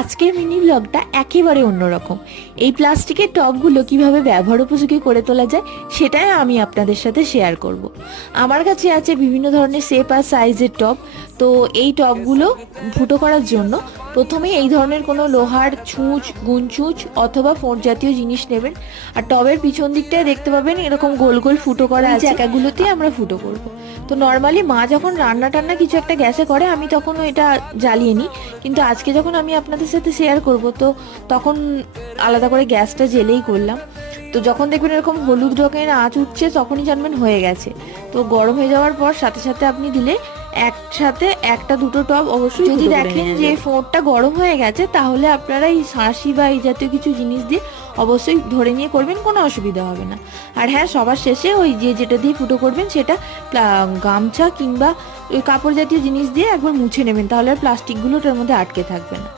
আজকের মিনি ব্লগটা একেবারে অন্যরকম। এই প্লাস্টিকের টবগুলো কিভাবে ব্যবহার উপযোগী করে তোলা যায় সেটাই আমি আপনাদের সাথে শেয়ার করব। আমার কাছে আছে বিভিন্ন ধরনের শেপ আর সাইজের টব। তো এই টবগুলো ফুটো করার জন্য প্রথমে এই ধরনের কোনো লোহার ছুঁচ, গুনছুঁচ অথবা ফোঁট জাতীয় জিনিস নেবেন। আর টবের পিছন দিকটায় দেখতে পাবেন এরকম গোল গোল ফুটো করা জায়গাগুলোতেই আমরা ফুটো করব। তো নর্মালি মা যখন রান্না টান্না কিছু একটা গ্যাসে করে আমি তখন এটা জ্বালিয়ে নিই, কিন্তু আজকে যখন আমি আপনাদের সাথে শেয়ার করব তো তখন আলাদা করে গ্যাসটা জ্বেলেই করলাম। তো যখন দেখবেন এরকম হলুদ রঙের আঁচ উঠছে তখনই জানবেন হয়ে গেছে। তো গরম হয়ে যাওয়ার পর সাথে সাথে আপনি দিলে একসাথে একটা দুটো টব অবশ্যই, যদি দেখেন যে ফোঁটটা গরম হয়ে গেছে তাহলে আপনারা এই শাঁসি বা এই জাতীয় কিছু জিনিস দিয়ে অবশ্যই ধরে নিয়ে করবেন, কোনো অসুবিধা হবে না। আর হ্যাঁ, সবার শেষে ওই যেটা দিয়ে ফুটো করবেন সেটা গামছা কিংবা ওই কাপড় জাতীয় জিনিস দিয়ে একবার মুছে নেবেন, তাহলে আর প্লাস্টিকগুলো ওটার মধ্যে আটকে থাকবে না।